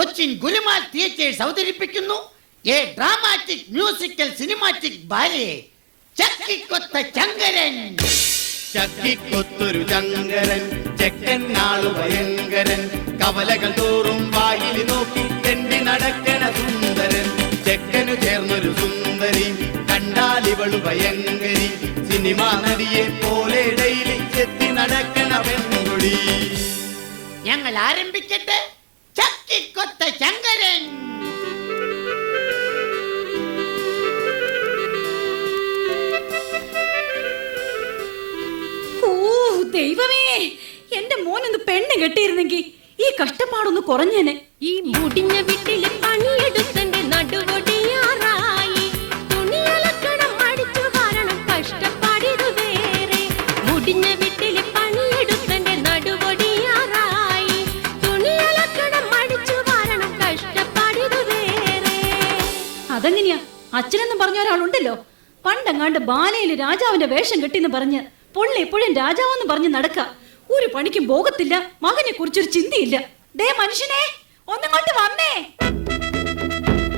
Cochin Gulumal theatres അവതരിപ്പിക്കുന്നു a dramatic musical cinematic ballet Chakkikotha Chankaran. ചക്കിക്കൊത്തൊരു ചങ്കരൻ, ചെക്കൻ നാളു ഭയങ്കരൻ, കവലകൾ തോറും വായിൽ നോക്കി തെണ്ടി നടക്കണ സുന്ദരൻ. ചെക്കനു ചേർന്നൊരു സുന്ദരി, കണ്ടാൽ ഇവളു ഭയങ്കരി, സിനിമാ നടിയെ പോലെ ഡെയിലി ചെത്തി നടക്കണ പെൺകുടി. ഞങ്ങൾ ആരംഭിക്കട്ടെ. ചക്കിക്കൊത്ത ചങ്കരൻ. ദൈവമേ, എന്റെ മോനൊന്ന് പെണ്ണ് കെട്ടിയിരുന്നെങ്കിൽ ഈ കഷ്ടപ്പാടൊന്ന് കുറഞ്ഞേനെ. ഈ മുടിഞ്ഞ വീട്ടിലെ പണിയെടുത്തന്റെ നടുവൊടിയാറായി, തുണിയലക്കണം അടിച്ചു കാരണം കഷ്ടപ്പാടിതു വേറെ. മുടിഞ്ഞ വീട്ടിലെ പണിയെടുത്തന്റെ നടുവൊടിയാറായി, തുണിയലക്കണം അടിച്ചു കാരണം കഷ്ടപ്പാടിതു വേറെ. അതെങ്ങനെയാ? അച്ഛനെന്ന് പറഞ്ഞ ഒരാളുണ്ടല്ലോ, പണ്ടെങ്ങാണ്ട് ബാലയില് രാജാവിന്റെ വേഷം കെട്ടിന്ന് പറഞ്ഞ് പുള്ളി എപ്പോഴും രാജാവെന്ന് പറഞ്ഞ് നടക്ക. ഒരു പണിക്കും പോകത്തില്ല, മകനെ കുറിച്ചൊരു ചിന്തയില്ല. ദേ മനുഷ്യനെ, ഒന്നും കൊണ്ട് വന്നേ.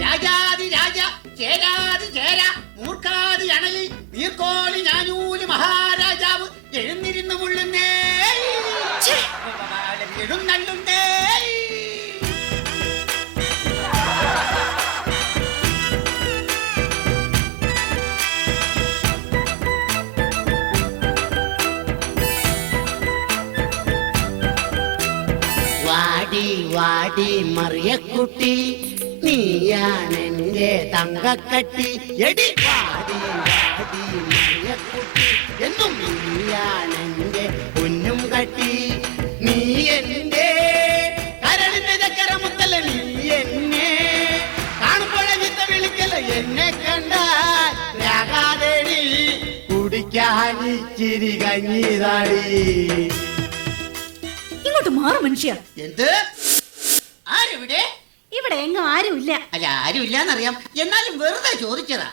രാജാതി രാജ, ചേരാതി ചേര, മൂർഖാതി അണലി, നീർക്കോളി ഞാനൂല് മഹാരാജാവ് എഴുന്നിരുന്നു മുള്ളുന്നേ, എഴുന്നള്ളുന്നേ. വാടി വാടി മറിയക്കുട്ടി, നീയാണെന്റെ തങ്കക്കട്ടി. എടി വാടി വാടി മറിയക്കുട്ടി, എന്നും നീയാണെന്റെ പൊന്നും കട്ടി. നീ എന്റെ കരളിന്റെ ചക്കരമുത്തല്ല, നീ എന്നെ കാണുമ്പോഴേ വിത്ത വിളിക്കല. എന്നെ കണ്ടാൽ രാഗാദേടി കുടിക്കാനിച്ചിരി കഞ്ഞിതാടി. ഇങ്ങോട്ട് മാറ മനുഷ്യ. എന്ത്? ആരിവിടെ? ഇവിടെ എങ്ങും ആരുമില്ല. അല്ല, ആരുമില്ലാന്നറിയാം, എന്നാലും വെറുതെ ചോദിച്ചതാ.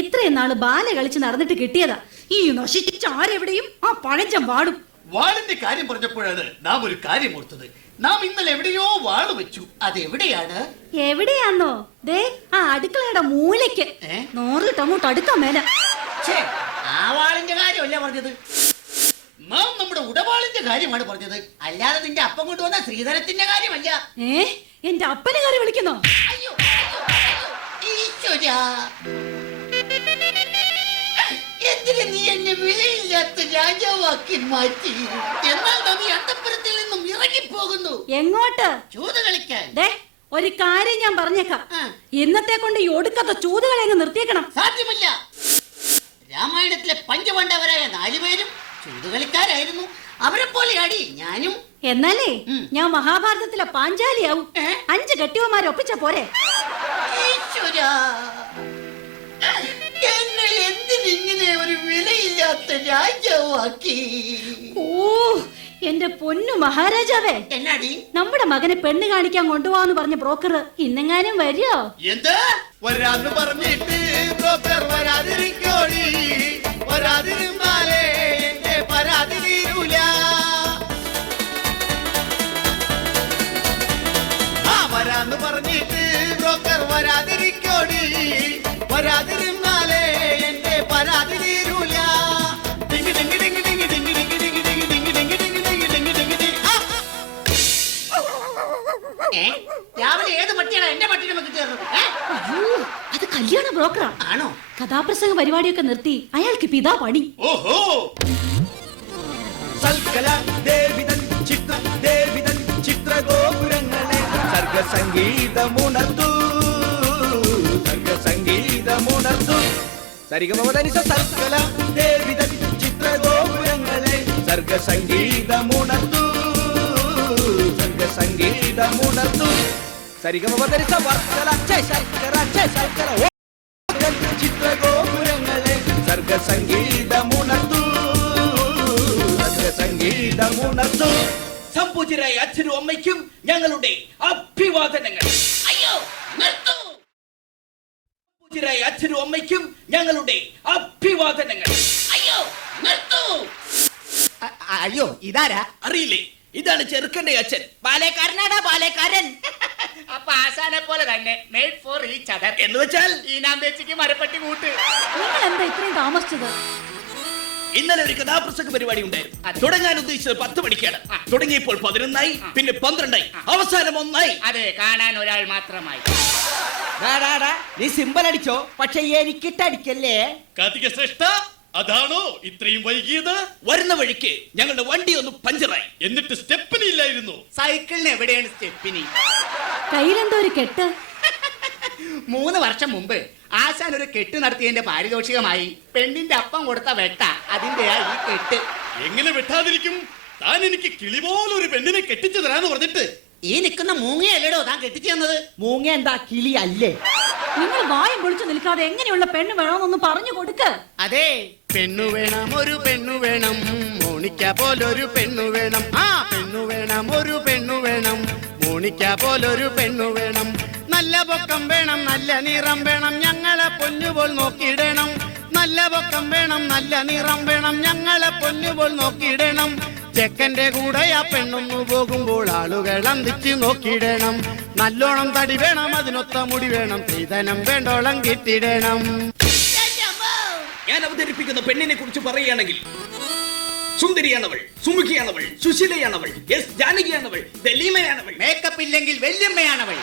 ഇത്രയും നാള് ബാല കളിച്ച് നടന്നിട്ട് കിട്ടിയതാ. ഈ നശിച്ച ആരെവിടെയും ആ പഴഞ്ചം വാടും. വാളിന്റെ കാര്യം പറഞ്ഞപ്പോഴാണ് നാം ഒരു കാര്യം ഓർത്തത്. നാം ഇന്നലെ എവിടെയോ വാള് വെച്ചു. അതെവിടെയാണ്? എവിടെയാന്നോ? ദേ ആ അടുക്കളയുടെ മൂലയ്ക്ക്. 100 അങ്ങോട്ട് അടുക്കാൻ മേല. ആ വാളിന്റെ കാര്യമല്ല പറഞ്ഞത്, നാം നമ്മുടെ ഉടവാളിന്റെ കാര്യമാണ് പറഞ്ഞത്. അല്ലാതെ നിന്റെ അപ്പം കൊണ്ടുവന്ന ശ്രീധരത്തിന്റെ കാര്യമല്ല. എന്റെ അപ്പനെ കാര്യം വിളിക്കുന്നോ? അയ്യോ ഈശ്വരാ, എന്തിന് നീ എന്നെ വിലയില്ലാത്ത രാജാവാക്കി മാറ്റി? എന്നാൽ നാം ഈ അന്തപ്പുരത്തിൽ നിന്നും ഇറങ്ങിപ്പോകുന്നു. എങ്ങോട്ട്? ചൂത് കളിക്കാൻ. ഒരു കാര്യം ഞാൻ പറഞ്ഞേക്കാം, ഇന്നത്തെ കൊണ്ട് ഈ ഒടുക്കത്തെ ചൂതുകളെ അങ്ങ് നിർത്തിയേക്കണം. സാധ്യമല്ല. രാമായണത്തിലെ പഞ്ചപാണ്ഡവരായ 4 പേരും ചൂതുകളിക്കാരായിരുന്നു. അവരെ പോലെ അടി ഞാനും. എന്നാലേ ഞാൻ മഹാഭാരതത്തിലെ പാഞ്ചാലിയാവും. 5 കെട്ടിയവന്മാരൊപ്പിച്ച പോരെ? ഈശ്വരാ, എന്നെ എന്തിനിങ്ങനെ ഒരു വിലയില്ലാത്ത രാജാവാക്കി? ഓ എന്റെ പൊന്നു മഹാരാജാവേ, എന്നാടി? നമ്മുടെ മകനെ പെണ്ണ് കാണിക്കാൻ കൊണ്ടുപോവാന്ന് പറഞ്ഞ ബ്രോക്കർ ഇന്നെങ്ങാനും വരുമോ? എന്ത് വരാന്ന് പറഞ്ഞിട്ട് ബ്രോക്കർ വരാതിരിക്കോടി, വരാതിരുന്നാലേ എന്റെ പരാതി തീരൂല. വരാന്ന് പറഞ്ഞിട്ട് ബ്രോക്കർ വരാതിരിക്കോടി, വരാതിരുന്നാലേ എന്റെ പരാതി തീരൂല. രാവിലെ ഏത് പട്ടിയാണ് എന്റെ പട്ടിനെ അത് കല്യാണ ബ്രോക്കറാ. ആണോ? കഥാപ്രസംഗ പരിപാടിയൊക്കെ നിർത്തി അയാൾക്ക് ഇതാ പണി. ഓഹോ, ചിത്രഗോപുരങ്ങളെ സർഗസംഗീതമുണർത്തു, സർഗസംഗീതമുണർത്തു. സരിഗമപദനിസ സൽക്കല ദേവിതൻ ചിത്രഗോപുരങ്ങളെ സർഗസംഗീതമുണർത്തു, സർഗസംഗീതമുണർത്തു. സരിഗമപദനിസ വർക്കല ശർക്കര ശർക്കര ചിത്രഗോപുരങ്ങളെ സർഗസംഗീതമുണർത്തു, സർഗസംഗീതമുണർത്തു. സംപൂജ്യരായ അച്ഛനും അമ്മയ്ക്കും ഞങ്ങളുടെ അഭിവാദനങ്ങൾ. അയ്യോ നിർത്തൂ. സംപൂജ്യരായ അച്ഛനും അമ്മയ്ക്കും ഞങ്ങളുടെ അഭിവാദനങ്ങൾ. അയ്യോ നിർത്തൂ. അയ്യോ ഇതാരാ? അറിയില്ലേ? ഇതാണ് ചെറുക്കന്റെ അച്ഛൻ. ബാലേക്കാരനാടാ ബാലേക്കാരൻ. അപ്പൊ ആശാനെ പോലെ തന്നെ മെയ്ഡ് ഫോർ ഈച്ച് അതർ എന്ന് വെച്ചാൽ ഈനാമ്പേച്ചിക്ക് മരപ്പട്ടി കൂട്ട്. നിങ്ങൾ എന്താ ഇത്രയും താമസിച്ചത്? ഇന്നലെ ഒരു കഥാപ്രസംഗ പരിപാടി ഉണ്ടായിരുന്നു. തുടങ്ങാൻ ഉദ്ദേശിച്ചത് 10 മണിക്കാണ്. തുടങ്ങിയപ്പോൾ 11 പിന്നെ 12 അവസാനം 1. അതെ, കാണാൻ ഒരാൾ മാത്രമായി. നീ സിമ്പൽ അടിച്ചോ, പക്ഷെ എനിക്കിട്ടടിക്കല്ലേ. കാർത്തിക ശ്രേഷ്ഠ, അതാണോ ഇത്രയും വൈകിയത്? വരുന്ന വഴിക്ക് ഞങ്ങളുടെ വണ്ടി ഒന്ന് പഞ്ചറായി. എന്നിട്ട് സ്റ്റെപ്പിന് ഇല്ലായിരുന്നു. സൈക്കിളിന് എവിടെയാണ് സ്റ്റെപ്പിനി? കയ്യിലെന്തോ ഒരു കെട്ട്. 3 വർഷം മുമ്പ് ആശാൻ ഒരു കെട്ട് നടത്തിയതിന്റെ പാരിതോഷികമായി പെണ്ണിന്റെ അപ്പം കൊടുത്ത വെട്ട അതിന്റെയാ ഈ കെട്ട്. എങ്ങനെ വെട്ടാതിരിക്കും? താൻ എനിക്ക് കിളി പോലൊരു പെണ്ണിനെ കെട്ടിച്ചു തരാന്ന് പറഞ്ഞിട്ട് ഈ നിൽക്കുന്ന മൂങ്ങയല്ലടോ താൻ കെട്ടിച്ചു തന്നത്. മൂങ്ങ എന്താ കിളി അല്ലേ? നിങ്ങൾ വായും പൊളിച്ചു നിൽക്കാതെ എങ്ങനെയുള്ള പെണ്ണ് വേണമെന്നൊന്ന് പറഞ്ഞു കൊടുക്ക്. അതെ, പെണ്ണു വേണം, ഒരു പെണ്ണു വേണം, മോണിക്ക പോലൊരു പെണ്ണു വേണം. ആ പെണ്ണു വേണം, ഒരു പെണ്ണു വേണം, മോണിക്ക പോലൊരു പെണ്ണു വേണം. നല്ല പൊക്കം വേണം, നല്ല നിറം വേണം, ഞങ്ങളെ പൊന്നുപോൽ നോക്കിയിടണം. നല്ല പൊക്കം വേണം, നല്ല നിറം വേണം, ഞങ്ങളെ പൊന്നുപോൽ നോക്കിയിടണം. ചെക്കന്റെ കൂടെ ആ പെണ്ണൊന്നു പോകുമ്പോൾ ആളുകൾ അന്തിച്ച് നോക്കിയിടണം. നല്ലോണം തടി വേണം, അതിനൊത്ത മുടി വേണം, സ്ത്രീധനം വേണ്ടോളം കിട്ടിയിടണം. ഞാൻ അവതരിപ്പിക്കുന്ന പെണ്ണിനെ കുറിച്ച് പറയുകയാണെങ്കിൽ സുന്ദരിയാണവൾ, സുമുഖിയാണവൾ, സുശീലയാണവൾ, എസ് ജാനകിയാണവൾ, ദലീമയാണവൾ. മേക്കപ്പ് ഇല്ലെങ്കിൽ വല്യമ്മയാണവൾ.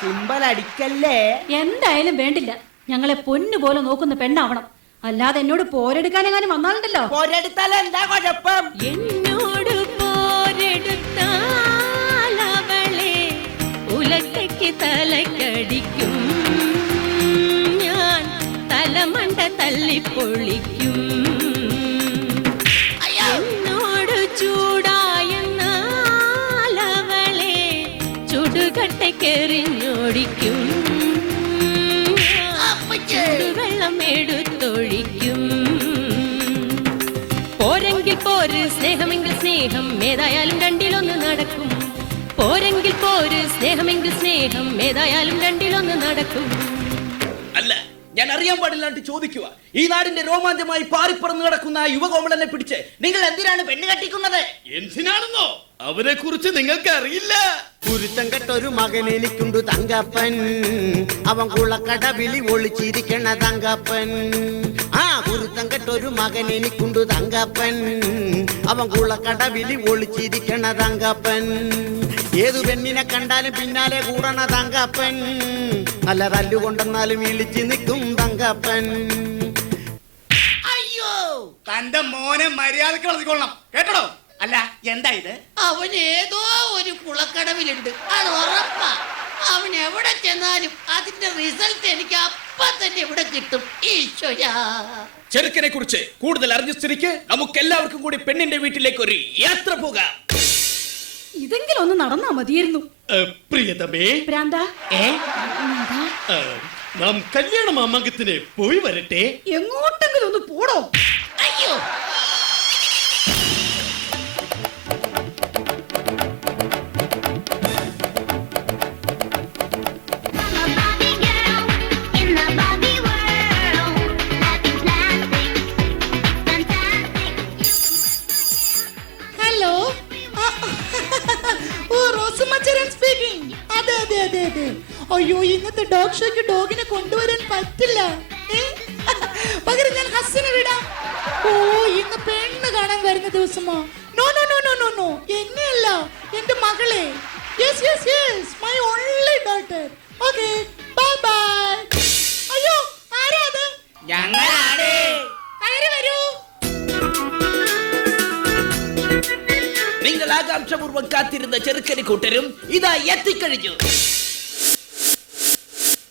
സിമ്പൽ അടിക്കല്ലേ. എന്തായാലും വേണ്ടില്ല, ഞങ്ങളെ പൊന്നു പോലെ നോക്കുന്ന പെണ്ണാവണം. അല്ലാതെ എന്നോട് പോരെടുക്കാനെങ്ങാനും വന്നാലുണ്ടല്ലോ. പോരെടുത്താൽ എന്താ കുഴപ്പം? എന്നോട് പോരെടുത്താൽ അവളെ ഉലക്കയ്ക്ക് തലക്കടിക്കും, ഞാൻ തലമണ്ട തല്ലിപ്പൊളിക്കും. എന്നോട് ചൂടായെന്നാൽ അവളെ ചുടുകട്ടയ്ക്കെറിഞ്ഞോടിക്കും, ചൂടുവെള്ളം എടുത്തൊഴിക്കും. പോരെങ്കിൽ പോര്, സ്നേഹമെങ്കിൽ സ്നേഹം, ഏതായാലും രണ്ടിലൊന്ന് നടക്കും. പോരെങ്കിൽ പോര്, സ്നേഹമെങ്കിൽ സ്നേഹം, ഏതായാലും രണ്ടിലൊന്ന് നടക്കും. അല്ല, ഞാൻ അറിയാൻ പാടില്ലാണ്ട് ചോദിക്കുക. ഈ നാടിന്റെ രോമാഞ്ചമായി പാറിപ്പറന്ന് നടക്കുന്ന ആ യുവകോമളനെ പിടിച്ച് നിങ്ങൾ എന്തിനാണ് പെണ്ണ് കെട്ടിക്കുന്നത്? എന്തിനാണെന്നോ അവനെ കുറിച്ച് നിങ്ങൾക്ക് അറിയില്ല. കുരുത്തം കെട്ടൊരു മകൻ എനിക്കുണ്ട് തങ്കപ്പൻ, അവൻ കുളക്കടവിളി ഒളിച്ചിരിക്കണ തങ്കപ്പൻ. ആ കുരുത്തം കെട്ടൊരു മകൻ എനിക്കുണ്ട് തങ്കപ്പൻ, അവൻ കുളക്കടവിളി ഒളിച്ചിരിക്കണ തങ്കപ്പൻ. ഏതു പെണ്ണിനെ കണ്ടാലും പിന്നാലെ കൂടണ തങ്കപ്പൻ, നല്ല തല്ലുകൊണ്ടെന്നാലും വിളിച്ചു നിൽക്കും തങ്കപ്പൻ. അയ്യോ, തന്റെ മോനെ മര്യാദക്ക് വളർത്തിക്കൊള്ളണം കേട്ടോ. അല്ല, എന്താ ഇത്? അവൻ ഏതോ ഒരു കുളക്കടവിലുണ്ട്, അത് ഉറപ്പാ. അവൻ എവിടെ ചെന്നാലും അതിന്റെ റിസൾട്ട് എനിക്ക് അപ്പൊ തന്നെ ഇവിടെ കിട്ടും. ഈശ്വരാ, ചെറുക്കനെ കുറിച്ച് കൂടുതൽ അറിഞ്ഞ സ്ഥിതിക്ക് നമുക്ക് എല്ലാവർക്കും കൂടി പെണ്ണിന്റെ വീട്ടിലേക്ക് ഒരു യാത്ര പോകാം. ഇതെങ്കിലും ഒന്ന് നടന്നാ മതിയായിരുന്നു. പ്രിയതമേ, ഭ്രാന്ത, നാം കല്യാണ മാമാങ്കത്തിന് പോയി വരട്ടെ. എങ്ങോട്ടെങ്കിലും ഒന്ന് പോടോ. അയ്യോ, ഹലോ, ഓ റോസമ്മച്ചരൻ സ്പീക്കിംഗ്. അതെ അതെ അതെ അതെ. അയ്യോ, ഇന്നത്തെ ഡോഗ് ഷോയ്ക്ക് ഡോഗിനെ കൊണ്ടുവരാൻ പറ്റില്ല. പകരം ഞാൻ ഹസ്സിനെ വിടാം. ഓ, ഇന്ന് പെണ്ണ് കാണാൻ വരുന്ന ദിവസമോ? No no no no no no, എന്നെയല്ല, എന്റെ മകളെ. Yes yes yes, my only daughter. Okay, bye bye. അയ്യോ, ആരാ അത്? ഞങ്ങളാണ്. കയറി വരൂ. നിങ്ങൾ ആകാംക്ഷപൂർവ്വം കാത്തിരുന്ന ചെറുക്കന് കൂട്ടരും ഇതാ എത്തിക്കഴിഞ്ഞു.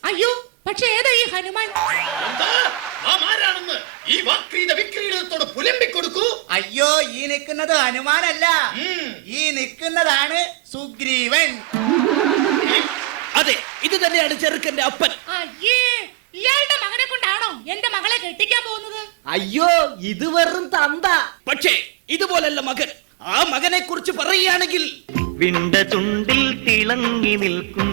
അയ്യോ, പക്ഷെ ഏതാ ഈ ഹനുമാൻ? എന്താ നാം ആരാണെന്ന് ഈ വാക്രീത വിക്രീഡത്തോട് പുലമ്പിക്കൊടുക്കൂ. അയ്യോ, ഈ നിൽക്കുന്നത് ഹനുമാനല്ല, ഈ നിൽക്കുന്നതാണ് സുഗ്രീവൻ. അതെ, ഇത് തന്നെയാണ് ചെറുക്കന്റെ അപ്പൻ. അയ്യേ, ഇയാളുടെ മകനെ കൊണ്ടാണോ എന്റെ മകളെ കെട്ടിക്കാൻ പോകുന്നത്? അയ്യോ, ഇത് വെറും തന്ത. പക്ഷേ ഇതുപോലല്ല മകൻ. ആ മകനെ കുറിച്ച് പറയുകയാണെങ്കിൽ വിണ്ട ചുണ്ടിൽ തിളങ്ങി നിൽക്കും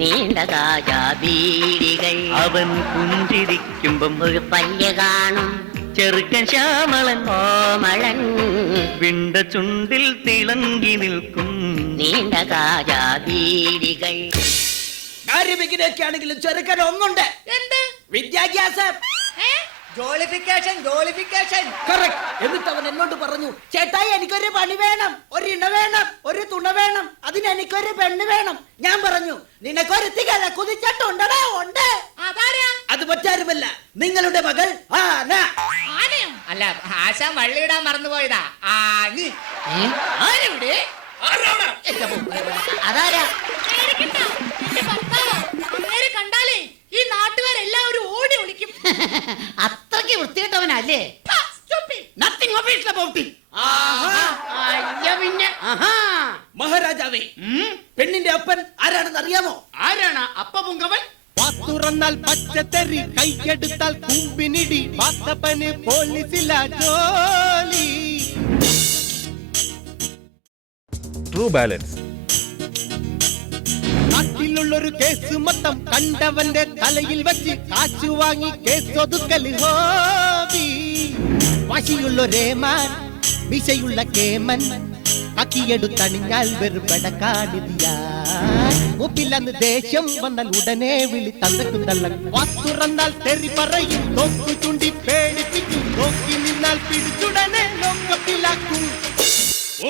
നീണ്ട കാജാബീഡികൾ അവൻ പുഞ്ചിരിക്കുമ്പം ഒരു പല്ല് കാണും ചെറുക്കൻ ശ്യാമളൻ ഓമളൻ വിണ്ട ചുണ്ടിൽ തിളങ്ങി നിൽക്കും നീണ്ട കാജാതീരികൾ. കാര്യമിങ്ങനെയൊക്കെ ആണെങ്കിലും ചെറുക്കൻ ഒന്നുണ്ട്. എന്ത്? വിദ്യാഭ്യാസം. ജോളിഫിക്കേഷൻ. Correct. എന്നിട്ട് അവൻ എന്നോട് പറഞ്ഞു, ചേട്ടായി എനിക്കൊരു പണി വേണം, ഒരു ഇണ വേണം, ഒരു തുണ വേണം, അതിന് എനിക്കൊരു പെണ്ണ് വേണം. ഞാൻ പറഞ്ഞു, നിനക്കൊരു തികഴ കുതിച്ചിട്ടുണ്ടടാ. ഉണ്ട്. അത് മറ്റാരുമല്ല, നിങ്ങളുടെ മകൾ ആന. അല്ല, ആശാൻ വള്ളിയിടാൻ മറന്നുപോയതാ. അതാരാ? കണ്ടാലേ ഈ നാട്ടുകാരെല്ലാവരും ഓടി ഒളിക്കും. അത്രയ്ക്ക് വൃത്തികെട്ടവനല്ലേ? പിന്നെ മഹാരാജാവേ, പെണ്ണിന്റെ അപ്പൻ ആരാണെന്ന് അറിയാമോ? ആരാണ് അപ്പ പുങ്കവൻ? തുറന്നാൽ പച്ചത്തറി, കൈക്കെടുത്താൽ കുമ്പിനിടി, പാത്തപ്പന് പോലീസില ജോലി. True balance. നാട്ടിലുള്ളൊരു കേസ് മൊത്തം കണ്ടവന്റെ തലയിൽ വെച്ച് കാശു വാങ്ങി കേസൊതുക്കല് ഹോബി. വാശിയുള്ളൊരേമാൻ, വിശയുള്ള കേമൻ, അക്കിയെടുത്തണിഞ്ഞാൽ വെറുപെടക്കാണിതിയാൻ. മുപ്പിലന്ന് ദേഷ്യം വന്നാൽ ഉടനെ വിളി തന്നക്കും തള്ളൻ. വാത്തുറന്നാൽ തെറി പറയും, നോക്കു ചൂണ്ടി പേടിപ്പിക്കും, നോക്കി നിന്നാൽ പിടിച്ചുടനെ ലോക്കപ്പിലാക്കും.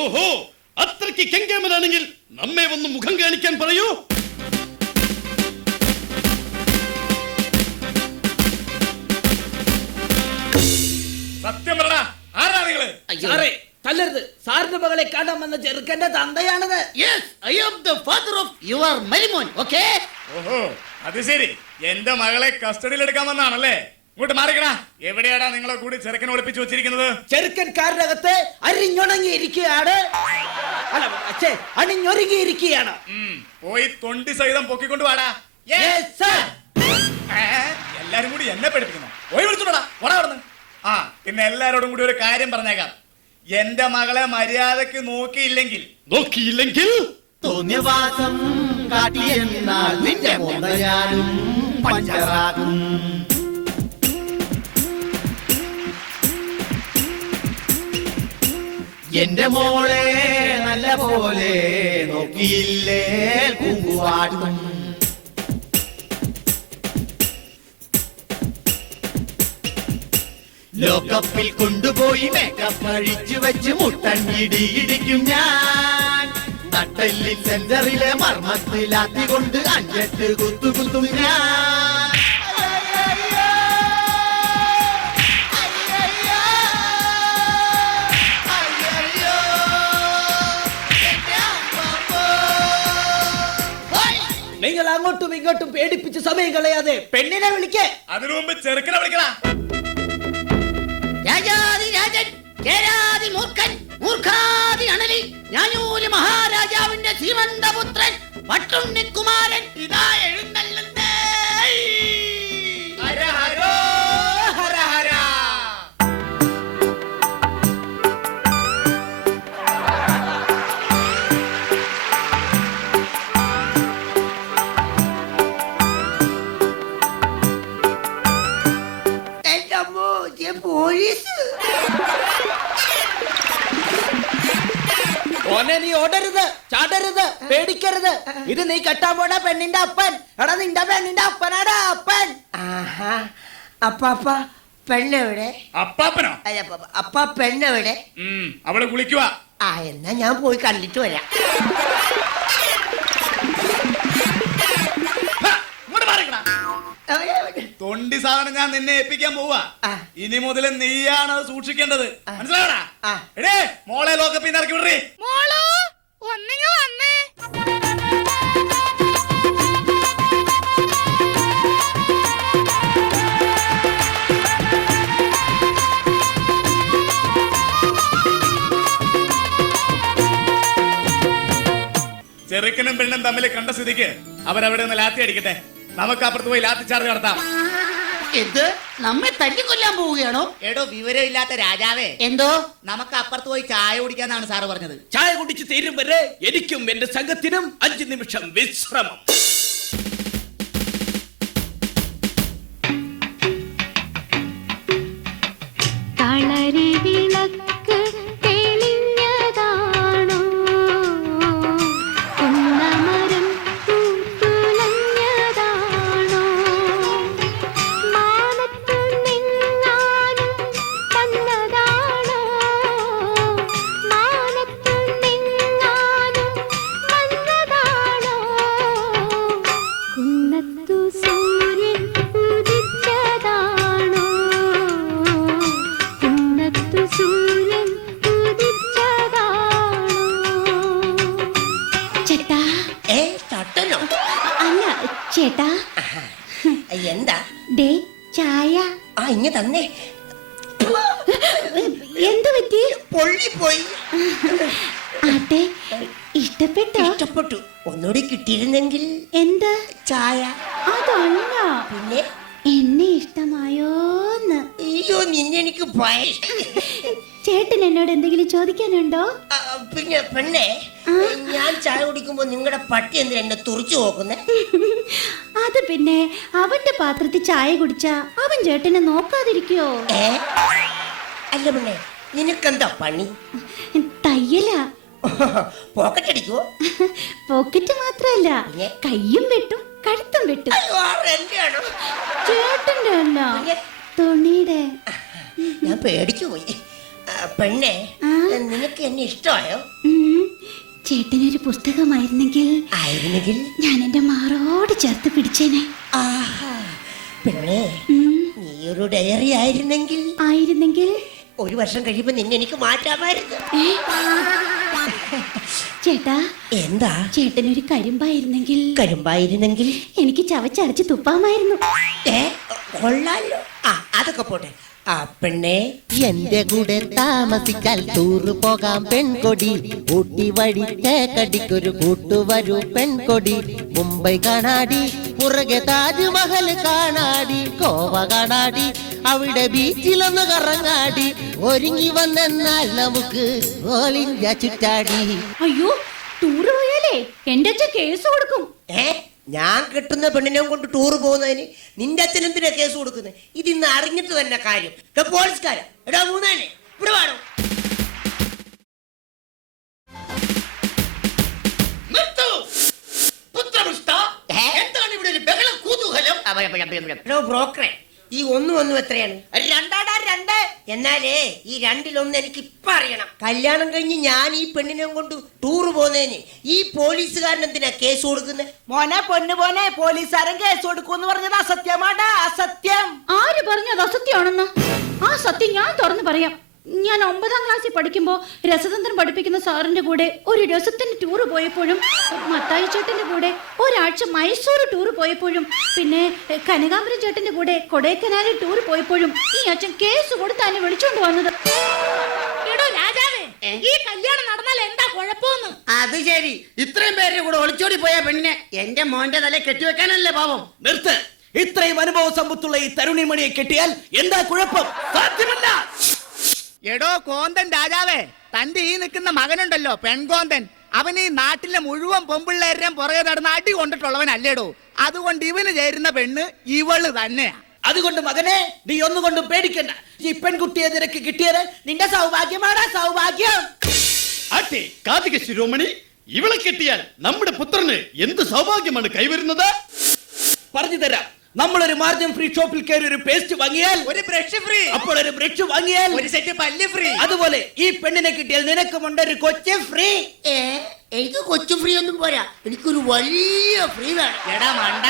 ഓഹോ, അത്രയ്ക്ക് കെങ്കേമനാണെങ്കിൽ നമ്മെ ഒന്ന് മുഖം കാണിക്കാൻ പറയൂ. സത്യം പറ, ആരാ നിങ്ങള്? സാറേ, തല്ലരുത്. സാറിന്റെ മകളെ കാണാൻ വന്ന ചെറുക്കന്റെ തന്തയാണത്. I am the father of your മരുമോൻ. ഓക്കേ? ഓഹോ, അത് ശരി. എന്റെ മകളെ കസ്റ്റഡിയിൽ എടുക്കാൻ വന്നാണല്ലേ? ഇങ്ങോട്ട് മാറിക്കടാ. എവിടെയാടാ നിങ്ങളെ കൂടി ചെറുക്കനെ ഒളിപ്പിച്ചു വെച്ചിരിക്കുന്നത്? ചെറുക്കൻ കാറിനകത്ത് അരിഞ്ഞുണങ്ങിയിരിക്കുകയാണ്. അല്ല, അണിഞ്ഞൊരുങ്ങിയിരിക്കുകയാണ്. പോയി തൊണ്ടി സഹിതം പൊക്കിക്കൊണ്ട് വാടാ. എല്ലാരും കൂടി എന്നെ പഠിപ്പിക്കുന്നു. പോയി വിളിച്ചോടാ, ഓടാ അവിടുന്ന്. പിന്നെ എല്ലാരോടും കൂടി ഒരു കാര്യം പറഞ്ഞേക്കാം. എന്റെ മകളെ മര്യാദക്ക് നോക്കിയില്ലെങ്കിൽ തോന്നിയവാസം കാട്ടിയെന്നാൽ നിന്റെ മോന്തയാലും പഞ്ചറാകും. എന്റെ മോളെ നല്ല പോലെ നോക്കിയില്ലേ കുങ്കുവാടും. ലോകപ്പിൽ കൊണ്ടുപോയി മേക്കപ്പ് അഴിച്ചു വെച്ച് മുട്ടഞ്ഞിടി ഇടിക്കും ഞാൻ. നട്ടെല്ലിൽ സെന്ററിലെ മർമ്മത്തിലാത്തി കൊണ്ട് 5-8 കുത്തും ഞാൻ. നിങ്ങൾ അങ്ങോട്ടും ഇങ്ങോട്ടും പേടിപ്പിച്ച് സമയം കളയാതെ പെണ്ണിനെ വിളിക്കേ. അതിനു മുമ്പ് ചെറുക്കനെ വിളിക്കടാ. രാജാതിരാജൻ, കേരാതി മൂർഖൻ, മൂർഖാതി അണലി, ഞാനൂര് മഹാരാജാവിന്റെ ശ്രീമന്തപുത്രൻ പട്ടുണ്ണിക്കുമാരൻ ഇതാ എഴുന്നള്ളുന്നേ. ഹര ഹരോ ഹര ഹര. പോലീസ്. ഓനെ നീ ഓടരുത്, ചാടരുത്, പേടിക്കരുത്. ഇത് നീ കെട്ടാൻ പോണ പെണ്ണിന്റെ അപ്പൻ. എടാ, നിന്റെ പെണ്ണിന്റെ അപ്പനാടാ അപ്പൻ. അപ്പാപ്പ പെണ്ണെവിടെ? അപ്പാപ്പനോ? അപ്പ പെണ്ണെവിടെ? അവള് കുളിക്കുക. എന്നാ ഞാൻ പോയി കണ്ടിട്ട് വരാം. തൊണ്ടി സാധനം ഞാൻ നിന്നെ ഏൽപ്പിക്കാൻ പോവാ. ഇനി മുതൽ നീയാണ് അത് സൂക്ഷിക്കേണ്ടത്. മനസ്സിലാവണ? എടേ, മോളെ ലോക്കപ്പിൽ നിന്ന് ഇറക്കി വിടേ. ചെറുക്കനും പെണ്ണും തമ്മിൽ കണ്ട സ്ഥിതിക്ക് അവരവിടെ നിന്ന് ലാത്തി അടിക്കട്ടെ. നമുക്ക് അപ്പുറത്ത് പോയി ലാത്തി ചാർജ് നടത്താം. ഇത് നമ്മെ തല്ലിക്കൊല്ലാൻ പോവുകയാണോ? എടോ, വിവരമില്ലാത്ത രാജാവേ. എന്തോ? നമുക്ക് അപ്പുറത്ത് പോയി ചായ കുടിക്കാന്നാണ് സാറ് പറഞ്ഞത്. ചായ കുടിച്ച് തീരും വരെ എനിക്കും എന്റെ സംഘത്തിനും 5 നിമിഷം വിശ്രമം. തന്നെ. എന്ത് പറ്റി? പൊള്ളിപ്പോയി. ആട്ടെ, ഇഷ്ടപ്പെട്ടോ? ഇഷ്ടപ്പെട്ടു. ഒന്നുകൂടി കിട്ടിയിരുന്നെങ്കിൽ. എന്താ? ചായ. അതല്ല, പിന്നെ എന്നെ ഇഷ്ടമായോന്ന്. അയ്യോ, നിന്നെ എനിക്ക് ചേട്ടൻ എന്നോട് എന്തെങ്കിലും ചോദിക്കാനുണ്ടോ? പിന്നെ പെണ്ണെ, ഞാൻ ചായ കുടിക്കുമ്പോ നിങ്ങളുടെ പട്ടി എന്തിനാ എന്നെ തുറച്ചു നോക്കുന്നേ? അത് പിന്നെ അവന്റെ പാത്രത്തിൽ ചായ കുടിച്ചാ അവൻ ചേട്ടനെ നോക്കാതിരിക്കോ? അല്ല പെണ്ണെ, നിനക്കെന്താ പണി? തയ്യലാ. പോക്കറ്റ് അടിക്കുവോ? പോക്കറ്റ് മാത്രല്ല, കയ്യും വെട്ടും കഴുത്തും വെട്ടും. ചേട്ടന്റെ അല്ല, തുണിയുടെ. ഞാൻ പേടിച്ചു പോയി. പെണ്ണെ, നിനക്ക് എന്നെ ഇഷ്ടമായോ? ചേട്ടനൊരു പുസ്തകമായിരുന്നെങ്കിൽ ഞാൻ എന്റെ മാറോട് ചേർത്ത് പിടിച്ചേനെ. പെണ്ണെ, നീ ഒരു ഡയറി ആയിരുന്നെങ്കിൽ ഒരു വർഷം കഴിയുമ്പോ നിന്നെ എനിക്ക് മാറ്റാമായിരുന്നു. ചേട്ടാ, എന്താ? ചേട്ടനൊരു കരിമ്പായിരുന്നെങ്കിൽ എനിക്ക് ചവച്ചടച്ച് തുപ്പാമായിരുന്നു. കൊള്ളാലോ. അതൊക്കെ പോട്ടെ. പെണ്ണെ, എന്റെ കൂടെ താമസിച്ചാൽ ടൂറ് പോകാം പെൺകൊടി. ഊട്ടി വഴി തേക്കടിക്കൊരു കൂട്ടുവരൂ പെൺകൊടി. മുംബൈ കാണാടി, പുറകെ താജ്മഹൽ കാണാടി. ഗോവ കാണാടി, അവിടെ ബീച്ചിലൊന്ന് കറങ്ങാടി. ഒരുങ്ങി വന്നാൽ നമുക്ക് ഓൾ ഇന്ത്യ ചുറ്റാടി. അയ്യോ, ടൂറ് പോയാലേ എന്റെ അച്ഛൻ കേസ് കൊടുക്കും. ഞാൻ കെട്ടുന്ന പെണ്ണിനെ കൊണ്ട് ടൂറ് പോകുന്നതിന് നിന്റെ അച്ഛൻ എന്തിനാ കേസ് കൊടുക്കുന്നത്? ഇതിന്ന് അറിഞ്ഞിട്ട് തന്നെ കാര്യം. പോലീസുകാരാ എടാ, മൂന്നാനെ ഇവിടെ വേണോ? എന്താണ് ഇവിടെ ഒരു ബഹളം, കുതൂഹലം? ബ്രോക്കറെ, ഈ ഒന്നും എത്രയാണ്? 2 എന്നാലേ ഈ 2 എനിക്ക് ഇപ്പൊ അറിയണം. കല്യാണം കഴിഞ്ഞ് ഞാൻ ഈ പെണ്ണിനെ കൊണ്ട് ടൂറ് പോകുന്നതിന് ഈ പോലീസുകാരൻ എന്തിനാ കേസ് കൊടുക്കുന്നത്? മോനെ, പൊന്നു മോനെ, പോലീസുകാരൻ കേസ് കൊടുക്കൂന്ന് പറഞ്ഞത് അസത്യമാടാ, അസത്യം. ആര് പറഞ്ഞത് അസത്യമാണെന്ന്? ആ സത്യം ഞാൻ തുറന്നു പറയാം. ഞാൻ 9ാം ക്ലാസ്സിൽ പഠിക്കുമ്പോൾ രസതന്ത്രം പഠിപ്പിക്കുന്ന സാറിന്റെ കൂടെ ഒരു രസത്തിന് ടൂറ് പോയപ്പോഴും, മത്തായി ചേട്ടന്റെ കൂടെ ഒരാഴ്ച മൈസൂർ ടൂറ് പോയപ്പോഴും, പിന്നെ കനകാംബരം ചേട്ടന്റെ കൂടെ കൊടൈക്കനാലിൽ ടൂർ പോയപ്പോഴും ഈ അച്ഛൻ കേസ് കൊടുത്താണ് വിളിച്ചോണ്ട് വന്നത്. ഈ കല്യാണം നടന്നാൽ എന്താ കുഴപ്പമൊന്നും? അത് ശരി, ഇത്രയും പേരുടെ കൂടെ ഒളിച്ചോടി പോയ പെണ്ണിനെ എന്റെ മോന്റെ തല കെട്ടിവെക്കാനല്ലേ പാവം? നിർത്ത്. ഇത്രയും അനുഭവ സമ്പത്തുള്ള ഈ തരുണിമണിയെ കെട്ടിയാൽ എന്താ കുഴപ്പം? സാധ്യമല്ല. എടോ കോന്തൻ രാജാവേ, തന്റെ ഈ നിൽക്കുന്ന മകനുണ്ടല്ലോ പെൺകോന്തൻ, അവൻ ഈ നാട്ടിലെ മുഴുവൻ പെമ്പിള്ളേരുടെയും പുറകെ നടന്ന് അടി കൊണ്ടിട്ടുള്ളവനല്ലേടോ. അതുകൊണ്ട് ഇവന് ചേരുന്ന പെണ്ണ് ഇവള് തന്നെയാ. അതുകൊണ്ട് മകനെ, നീ ഒന്നുകൊണ്ടും പേടിക്കണ്ട. ഈ പെൺകുട്ടിയെ നിനക്ക് കിട്ടിയത് നിന്റെ സൗഭാഗ്യമാടാ, സൗഭാഗ്യം. ആട്ടെ കാർത്തിക ശിരോമണി, ഇവളെ കിട്ടിയാൽ നമ്മുടെ പുത്രന് എന്ത് സൗഭാഗ്യമാണ് കൈവരുന്നത്? പറഞ്ഞു തരാം. നമ്മളൊരു മാർജിൻ ഫ്രീ ഷോപ്പിൽ കയറി ഒരു പേസ്റ്റ് വാങ്ങിയാൽ ഒരു ബ്രഷ് ഫ്രീ, അപ്പോൾ ഒരു ബ്രഷ് വാങ്ങിയാൽ ഒരു സെറ്റ് പല്ല് ഫ്രീ. അതുപോലെ ഈ പെണ്ണിനെ കിട്ടിയാൽ നിനക്കുമുണ്ട് ഒരു കൊച്ചു ഫ്രീ. എനിക്ക് കൊച്ചു ഫ്രീ ഒന്നും പോരാ, എനിക്കൊരു വലിയ ഫ്രീ വേണം. എടാ മണ്ട,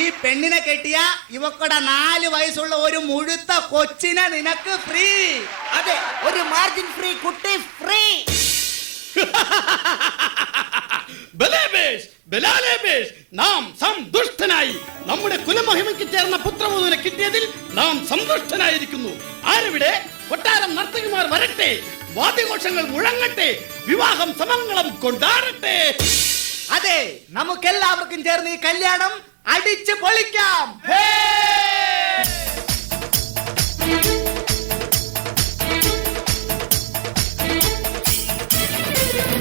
ഈ പെണ്ണിനെ കെട്ടിയ ഇവക്കടെ 4 വയസ്സുള്ള ഒരു മുഴുത്ത കൊച്ചിനെ നിനക്ക് ഫ്രീ. അതെ, ഒരു മാർജിൻ ഫ്രീ കുട്ടി ഫ്രീ. നാം സന്തുഷ്ടനായി. നമ്മുടെ കുലമഹിമയ്ക്ക് ചേർന്ന പുത്രവധുവിനെ കിട്ടിയതിൽ നാം സന്തുഷ്ടനായിരിക്കുന്നു. ആരവിടെ? കൊട്ടാരം നർത്തകിമാർ വരട്ടെ, വാദ്യഘോഷങ്ങൾ മുഴങ്ങട്ടെ, വിവാഹം സമംഗളം കൊണ്ടാടട്ടെ. അതെ, നമുക്കെല്ലാവർക്കും ചേർന്ന് ഈ കല്യാണം അടിച്ച് പൊളിക്കാം.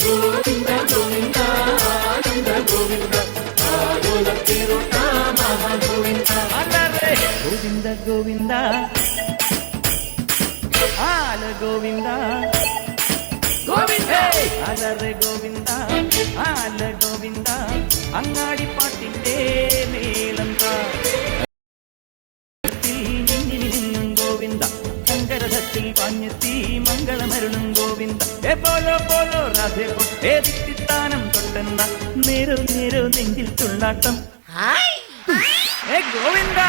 ഗോവിന്ദ ഗോവിന്ദ ആനന്ദ ഗോവിന്ദ ആലോല തിരുനാമ ഗോവിന്ദ ഗോവിന്ദ ഗോവിന്ദ ആല ഗോവിന്ദ ഗോവിന്ദ അലറെ ഗോവിന്ദ ആല ഗോവിന്ദ അങ്ങാടിപ്പാട്ടിന്റെ മേളം ഗോവിന്ദ ശങ്കരഥത്തിൽ പാഞ്ഞെത്തി മംഗളമരുളും ഗോവിന്ദ പോലോ പോലോ രാധേ ഏതിത്താനം തൊട്ടെന്ത നേരോ നേരോ നെഞ്ചിൽ തുള്ളാട്ടം ഗോവിന്ദ